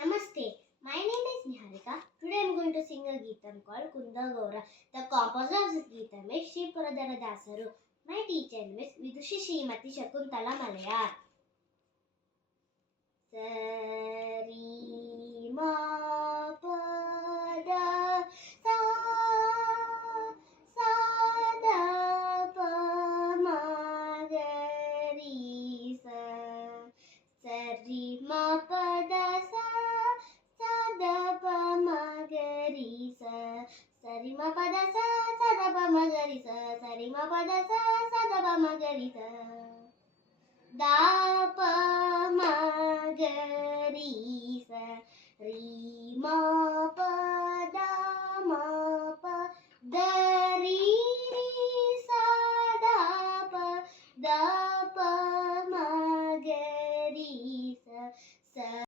Namaste. My name is Niharika. Today I am going to sing a Geetam called Kunda Gaura. The composer of this Geetam is Shri Puradara Dasaru. My teacher name is Vidushi Srimati Shakuntala Malayar. Sari ma pa da sa sa da pa ma ga ri sa. Sari ma pa da sa sa da pa ma ga ri sa. Sari ma pa da sa sa da pa ma ga ri sa. Sari ma pa da sa sa da pa ma ga ri sa. Da pa ma ga ri sa ri ma